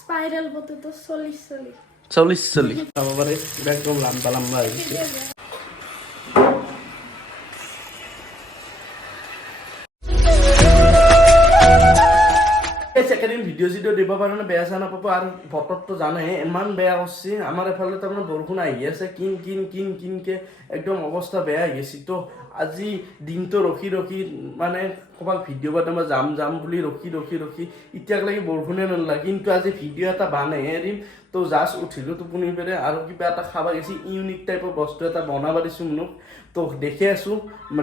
Spiral বলতে তো চল্লিশ চল্লিশ। চল্লিশ চল্লিশ। একদম লাম্বা লাম্বা হৈ ভিডিঅ' চিডিঅ' দিব নাই বেয়া চেয়া নাপাব আৰু বতৰটো জানেহে, ইমান বেয়া কৰিছে আমাৰ এফালে তাৰমানে বৰষুণ আহি আছে, কিন কিন কিন, কিনকে একদম অৱস্থা বেয়া হৈ গৈছে। তো আজি দিনটো ৰখি ৰখি মানে ক'ৰবাত ভিডিঅ' বনাব যাম যাম বুলি ৰখি ৰখি ৰখি, এতিয়ালৈকে বৰষুণে নললা কিন্তু আজি ভিডিঅ' এটা বানাইহে দিম তো জাষ্ট উঠিলোঁ টোপনি পেৰে আৰু কিবা এটা খাব গৈছে ইউনিক টাইপৰ বস্তু এটা বনাব দিছোঁ মোক। তো দেখি আছোঁ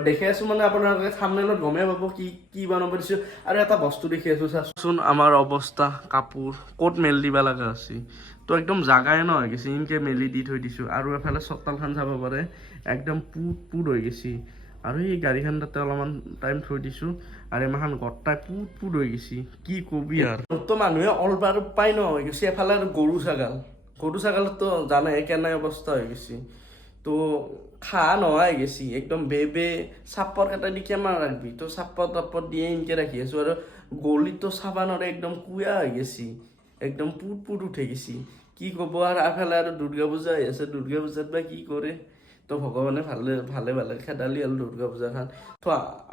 দেখি আছোঁ মানে আপোনালোকে থামনেলত গমেই পাব কি কি বনাব দিছোঁ। আৰু এটা বস্তু দেখি আছোঁ, চাচোন আমাৰ অৱস্থা, কাপোৰ ক'ত মেলি দিব লগা আছে। তো একদম জাগাই ন হৈ গৈছে ইনকে মেলি দি থৈ দিছোঁ। আৰু এফালে চোতালখন চাব পাৰে, একদম পুত পুত হৈ গৈছে। আৰু এই গাড়ীখন তাতে অলপমান টাইম থৈ দিছোঁ। আৰু এমাখন গটাই পুত পুত হৈ গৈছে। কি কবি আৰু তো মানুহে অলবাৰ পাই ন হৈ গৈছে, এফালে আৰু গৰু ছাগাল। গৰু ছাগালতো জানে কেনে অৱস্থা হৈ গৈছে। তো খা নোহোৱা হৈ গৈছে, একদম বে বে চাপৰ কেইটা দি কিমান ৰাখবি। তো চাপৰ তাপৰ দিয়ে এনেকৈ ৰাখি আছোঁ আৰু গলিতো চাবা নৰে একদম কুয়া হৈ গৈছে। একদম পুত পুত উঠি গৈছে। কি ক'ব আৰু এফালে আৰু দুৰ্গা পূজা আছে, দুৰ্গা পূজাত বা কি কৰে? তো ভগৱানে ভালে ভালে ভালে খেদালি আৰু দুৰ্গা পূজাখন। তো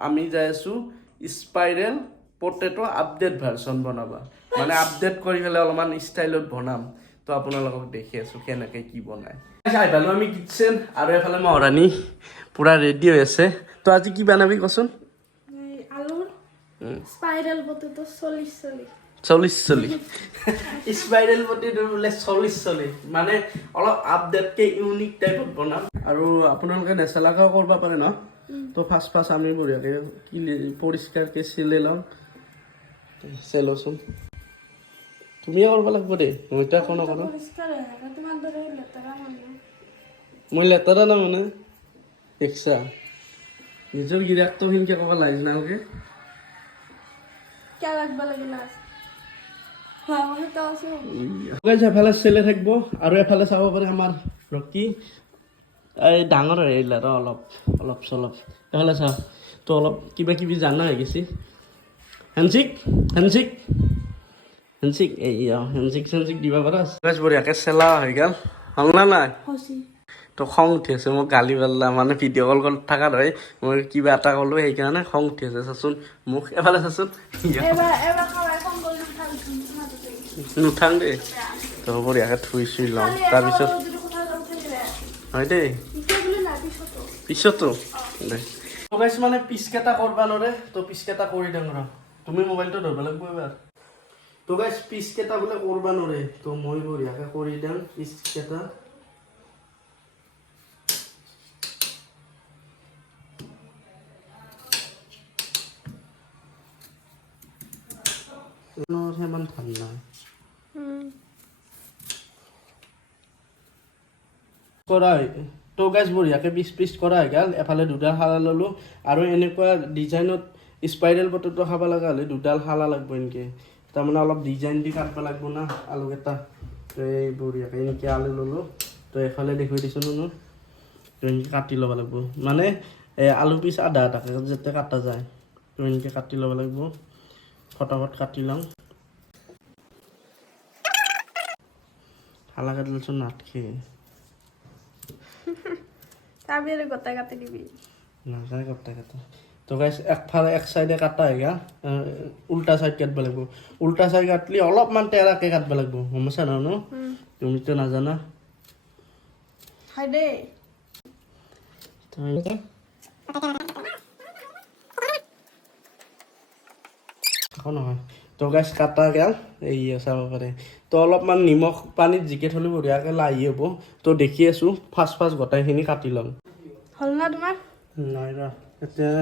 আমি যাই আছোঁ স্পাইৰেল পটেটো আপডেট ভাৰ্চন বনাবা। মানে আপডেট কৰি পেলাই অলপমান ষ্টাইলত বনাম। তো আপোনালোকক দেখি আছোঁ কেনেকৈ কি বনায়। চাই পালোঁ আমি কিটচেন আৰু এফালে মহাৰাণী পূৰা ৰেডি হৈ আছে। তো আজি কি বনাবি কচোন? চল্লিশ চল্লিশ। চল্লিছ চল্লিছ স্পাইৰেল পটিটো বোলে চল্লিছ চল্লিছ মানে অলপ আপডেটকৈ ইউনিক টাইপত বনাম। আৰু আপোনালোকে নেচেলাকেও কৰিব পাৰে ন? তো ফাৰ্ষ্ট ফাৰ্ষ্ট আমি বঢ়িয়াকৈ কি পৰিষ্কাৰকৈ চিলাই ল'ম চেলচোন তুমিয়ে কৰিব লাগিব দেই মই এতিয়া একো নকৰোঁ পরিষ্কার হয়ে থাকে তোমার ধরে লেতেরা মানে। মই লেতেৰা না মানে দেখছা নিজৰ গিৰাকটো সেনেকৈ ক'ব লাগবে না হ্যাঁ তো আছে। গাইজ এফালে চেলে থাকিব আৰু এফালে চাব পাৰে আমাৰ ৰকি। এই ডাঙৰ হৈ আহিলে আৰু অলপ অলপ চলপ। এফালে চা তো অলপ কিবা কিবি জানা হৈ গৈছে। হেনচিক হেনচিক হেনচিক এই অ, হেনচিক চেনচিক দিব পাৰা। বঢ়িয়াকৈ চেলা হৈ গ'ল। হ'ল না নাই? তো খং উঠি আছে মোক গালি পেলা মানে ভিডিঅ' কল কৰি থকাত হয় মই কিবা এটা ক'লোঁ সেইকাৰণে খং উঠি আছে। চাচোন মোক এফালে চাচোন। নুঠাং দেই। তো বঢ়িয়াকৈ থুই চুই লওঁ। তাৰপিছত হয় দেই? পিছতো গাইছ মানে পিচকেইটা কৰিব নোৱাৰে তো পিচকেইটা কৰি দিওঁ ৰ। তুমি মোবাইলটো ধৰিব লাগিব এবাৰ। তো গাইছ পিচকেইটা বোলে কৰিব নোৱাৰে তো মই বঢ়িয়াকৈ কৰি দিম পিচকেইটা সিমান ভালো নাই। কৰা হয় তো গাছ বঢ়িয়াকৈ পিচ পিচ কৰা হৈ গ'ল, এফালে দুডাল শালা ল'লোঁ আৰু এনেকুৱা ডিজাইনত স্পাইৰেল পটেটো খাব লগা হ'লে দুডাল শালা লাগব এনেকৈ। তাৰমানে অলপ ডিজাইন দি কাটব লাগব না আলুকেইটা এই বঢ়িয়াকৈ এনেকৈ আলু ল'লোঁ। তো এফালে দেখুৱাই দিছোঁ নো তো এনেকৈ কাটি ল'ব লাগিব। মানে আলু পিচ আধা আধাকৈ যাতে কাটা যায়। তো এনেকৈ কাটি ল'ব লাগিব। ফটাফট কাটি লওঁ। শালা কাটিলেচোন নাটকে। আর গোটায় কাটে দিবি। নাযায় কটা কটা। তো গাইছ একফালে এক চাইডে কাটা হৈ গা উল্টা চাইড কাটব লাগিব। উল্টা চাইড কাটলি অলপমান টেৰাকৈ কাটব লাগিব গম পাইছা ন ন? তুমিতো নাজানা। হাই দে। তো একো নহয়। তো গাইছ কাটা গেল এই চাব পাৰে তো অলপমান নিমখ পানীত জিকে থ'লে বঢ়িয়াকৈ লাহি হ'ব। তো দেখি আছোঁ ফাৰ্ষ্ট ফাৰ্ষ্ট গোটেইখিনি কাটি ল'ম। হল না তোমার নাই ৰ এতিয়া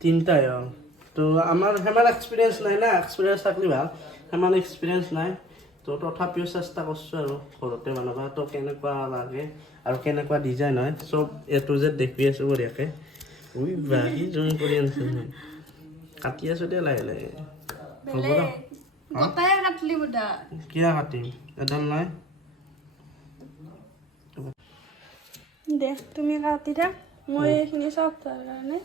তিনিটাই হ'ল তো আমাৰ সিমান এক্সপিৰিয়েঞ্চ নাই না এক্সপিৰিয়েঞ্চ থাকিলে ভালো। সিমান এক্সপিৰিয়েঞ্চ নাই। তো তথাপিও চেষ্টা কৰিছোঁ আৰু ঘৰতে বনাবা। তো কেনেকুৱা লাগে আৰু কেনেকুৱা ডিজাইন হয় চব এ টু জেড দেখি আছোঁ বঢ়িয়াকৈ। উই বাহি জইন কৰি আনিছে। কাটি আছোঁ দে লাহে লাহে। হ'ব বেলে ৰ গোটায় কাটলি বুদা কিয় কাটিম? এডাল নাই। দে তুমি কাটি থাক মই এইখিনি চব তাৰ কাৰণে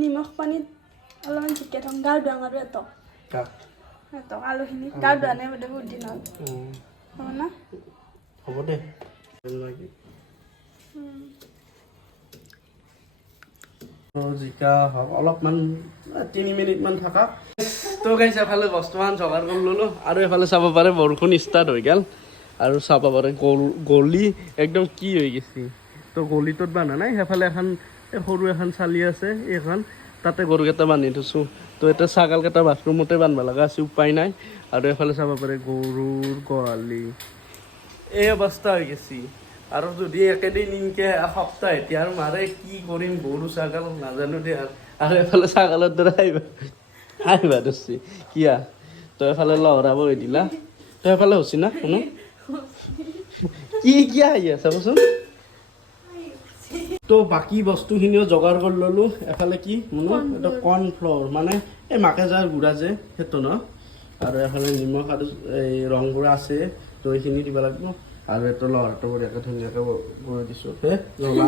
নিমখ পানীত অলপমান জিকে থম। গাৰ ধোৱাং আৰু এটো কাট সিহঁতক আলুখিনি। গা ধোৱা নাই বোলে বহুত দিন হ'ব না? হ'ব দে। জিকা হওক অলপমান তিনি মিনিটমান থাকা। তো গাইছে এফালে বস্তুমান যোগাৰ কৰি ল'লোঁ আৰু এফালে চাব পাৰে বৰষুণ ষ্টাৰ্ট হৈ গ'ল। আৰু চাব পাৰে গল গলি একদম কি হৈ গৈছে। তো গলিটোত বান্ধা নাই সেইফালে এখন সৰু এখন চালি আছে, এইখন। তাতে গৰুকেইটা বান্ধি থৈছোঁ। তো এতিয়া ছাগালকেইটা বাথৰুমতে বান্ধিব লগা আছে, উপায় নাই। আৰু এফালে চাব পাৰে গৰুৰ গোহালি। এই অৱস্থা হৈ গৈছে। আৰু যদি একেদিন ইনকে এসপ্তাহ এতিয়া আৰু মাৰে, কি কৰিম গৰু, ছাগাল নাজানো দে আৰু। আৰু এফালে ছাগালৰ দৰে আহিবা। আহিবা ধৰছি কিয়া? তই এফালে লহৰাব দিলা। তই এফালে হৈছি না, শুনো। কি, কিয়া আহি আছে কচোন? তো বাকী বস্তুখিনিও যোগাৰ কৰি ল'লোঁ। এফালে কি, শুনো? এইটো কৰ্ণফ্ল'ৰ মানে এই মাকে যাৰ গুড়া যে, সেইটো ন? আৰু এফালে নিমখ আৰু এই ৰং গুড়া আছে, তো এইখিনি দিব লাগিব। আৰু এইটো লহৰটো বঢ়িয়াকৈ ধুনীয়াকৈ গৈ দিছোঁ। হে, জ্বলা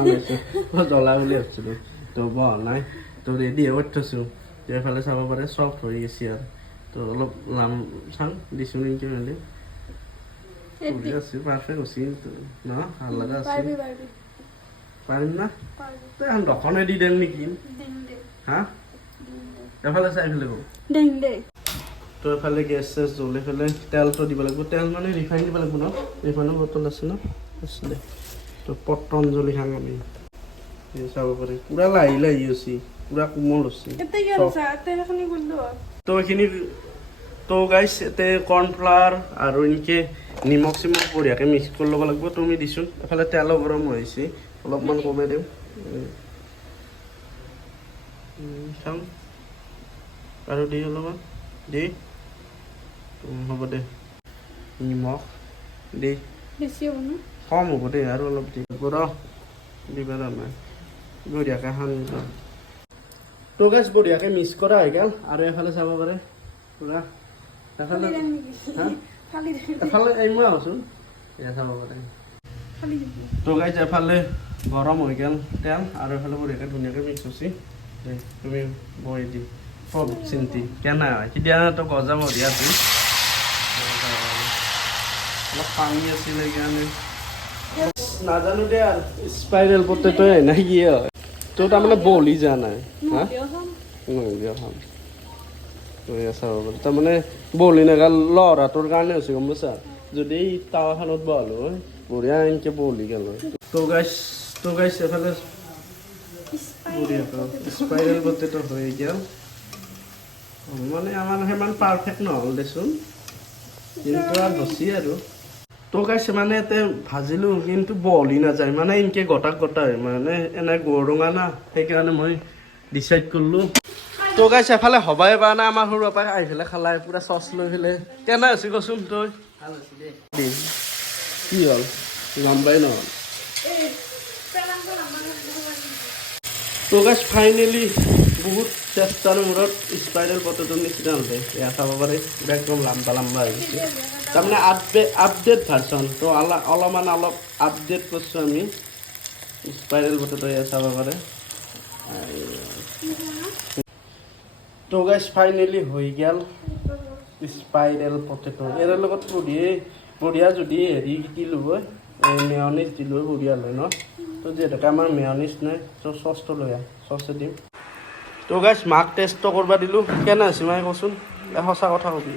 জ্বলা বুলি ভাবিছিলোঁ। তো বহা নাই। তো ৰেডি হৈ থৈছোঁ তো এফালে চাব পাৰে চফ্ট হৈ গৈছে আৰু তো অলপ লাম চাং দিছোঁ নেকি মেলি কৰি আছোঁ পাৰফেক্ট হৈছে ন ভালো লগা আছে পাৰিম না এখন দখনে দি দিম নেকি হা এফালে চাই ফেলে দে তো এফালে গেছ চেছ জ্বলি ফেলে তেলটো দিব লাগিব তেল মানে ৰিফাইন দিব লাগিব ন ৰিফাইনৰ বটল আছে ন আছে দে তো পতঞ্জলি খাং আমি চাব পাৰি পূৰা লাহি লাহি হৈছে পূৰা কোমল হৈছে। আছে তো এইখিনি তো গাইছ ইয়াতে কৰ্ণফ্লাৱাৰ আৰু এনেকৈ নিমখ চিমখ বঢ়িয়াকৈ মিক্স কৰি ল'ব লাগিব। তুমি দিছোঁ এফালে তেলো গৰম হৈছে অলপমান কমাই দিওঁ। চাওঁ আৰু দি অলপমান। দি। হ'ব দে। নিমখ। দি। কম হ'ব দে আৰু অলপ দি। ৰ। দিবা নাই বঢ়িয়াকৈ সানি তো গাছ বঢ়িয়াকৈ মিক্স কৰা হৈ গ'ল। আৰু এফালে চাব পাৰে পূৰা এফালে এফালে এই মই আহোচোন এয়া চাব পাৰে তো গাইজ এফালে গৰম হৈ গ'ল তেল। আৰু এফালে বঢ়িয়াকৈ ধুনীয়াকৈ মিক্স হৈছে। তুমি বহি দি চব চিন্তি। কেনে হয়। কেতিয়া তো গজা বঢ়িয়া আছিল অলপ পানী আছিলে কাৰণে নাজানো দে আৰু স্পাইৰেল পটেটো না কি হয়। তো তাৰমানে বলি যোৱা নাই হা দিয়ক চাম। নহ'লে খাম তই চাব পাৰি তাৰমানে বলি নাগাল লৰাটোৰ কাৰণে হৈছে গম পাইছা যদি এই বহালো হয় বঢ়িয়া এনেকে বলি গেল। হয় তো গাইছ তো গাইছ এফালে বঢ়িয়া স্পাইৰেল পটেটো হৈ গেল। মানে আমাৰ সিমান পাৰফেক্ট নহ'ল দেচোন। কিন্তু আৰু হচি আৰু। তো গাইছে মানে এতে ভাজিলো কিন্তু বহলি নাযায়। মানে এনেকে গটা গটা হয় মানে এনে গৰঙা না সেইকাৰণে মই ডিচাইড কৰিলোঁ তো গাইছে এফালে হবাই পৰা নাই আমাৰ সৰু পাপাই আহি পেলাই খালাই পুৰা চচ লৈ পেলাই। কেনে হৈছে কচোন তই? কি হ'ল? গম পাই নহ'ল তো গাছ ফাইনেলি বহুত চেষ্টাৰ মূৰত স্পাইৰেল পটেটোৰ নিচিনা হ'লে এয়া চাব পুৰা একদম লাম্বা লাম্বা হৈ গৈছে। তাৰমানে আপডেট আপডেট ভাৰ্চন তো অলপ অলপমান অলপ আপডেট কৰিছোঁ আমি। স্পাইৰেল পটেটো এয়া চাব পাৰে তো গাছ ফাইনেলি হৈ গ'ল স্পাইৰেল পটেটো ইয়াৰ লগত বঢ়িয়ে বঢ়িয়া যদি হেৰি দিলোঁ হয় মেয়নিজ দিলোঁ হয় বঢ়িয়া হয় ন। তো যিহেতুকে আমাৰ মেয়নিজ নাই, তো চচটো লৈ আহ চচে দিম। তো গাইছ মাক টেষ্টটো কৰিব দিলোঁ। কেনে হৈছে মায়ে কচোন? সঁচা কথা কবি।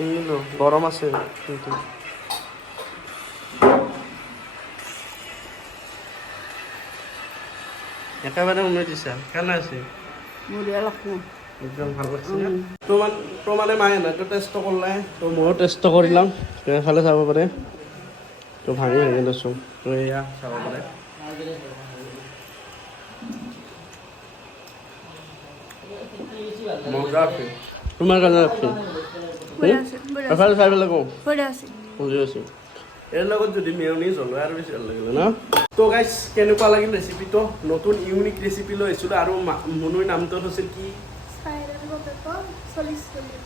ছিঙিলোঁ গৰম আছে কিন্তু। একেবাৰে উমে দিছা কেনে আছে? একদম ভালো লাগছে না তো মানে তো মানে মায়ে কৰিলে তো ময়ো টেষ্ট কৰিলাম তো এফালে চাব পাৰে তো ভাঙি ভাঙি লৈছোঁ তো এয়া চাব পাৰে মজা আছে। তোমাৰ কাৰণে আছে? বঢ়িয়া আছে বঢ়িয়া আছে বঢ়িয়া আছে ইয়াৰ লগত যদি মেয়নিজ হ'ল আৰু বেছি ভালো লাগিলে ন তো গাইছ কেনেকুৱা লাগিল ৰেচিপিটো নতুন ইউনিক ৰেচিপি লৈ আহিছিলোঁ আৰু মুনুৰ নামটো হৈছিল কি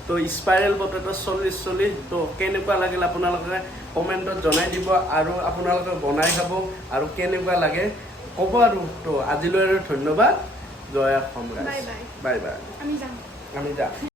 তো স্পাইৰেল পটেটো চল্লিছ চল্লিছ তো কেনেকুৱা লাগিল আপোনালোকে কমেণ্টত জনাই দিব আৰু আপোনালোকে বনাই খাব আৰু কেনেকুৱা লাগে ক'ব আৰু তো আজিলৈ আৰু ধন্যবাদ জয় অসম. বাই বাই আমি যাম আমি যাম